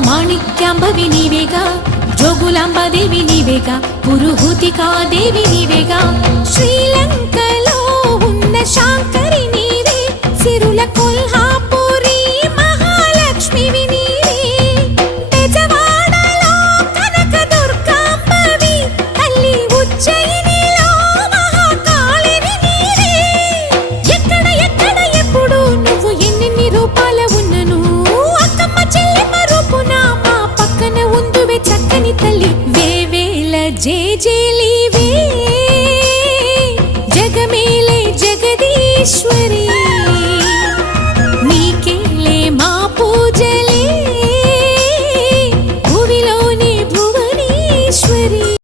మాణిక్యాంబవి నీవేగా, జోగులాంబాదేవి నీవేగా, పురుహూతికాదేవి నీవేగా. శ్రీలంకలో ఉన్న శాంకరి నీవే, సిరుల కొల్హాపురి మహాలక్ష్మివి నీవే. బెజవాడలో కనక దుర్గాంబవి, తల్లి ఉజ్జయినిలో మహాకాళిని నీవే. ఎక్కడ ఎక్కడ ఎప్పుడు నువ్వు ఎన్నెన్ని రూపాల ఉన్నను, అక్కమ్మ చెల్లెమ్మ రూపున మా పక్కన ఉందువే చక్కని తల్లి. వేవేల జేజేలివే, జగమేలే జగదీశ్వరి.